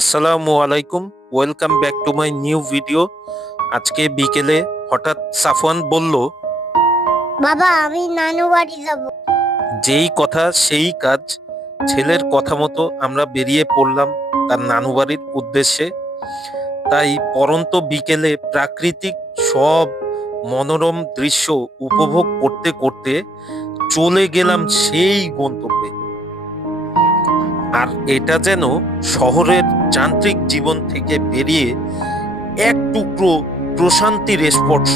আসসালামু আলাইকুম। Welcome back to my new video. আজকে বিকেলে হঠাৎ সাফওয়ান বলল, বাবা আমি নানু বাড়ি যাব। যেই কথা সেই কাজ। ছেলের কথা মতো আমরা বেরিয়ে পড়লাম তার নানু বাড়ির উদ্দেশ্যে। তাই পরন্ত বিকেলে প্রাকৃতিক সব মনোরম দৃশ্য উপভোগ করতে করতে চলে গেলাম সেই গন্তব্যে। আর এটা যেন শহরের যান্ত্রিক জীবন থেকে বেরিয়ে এক টুকরো প্রশান্তির স্পর্শ।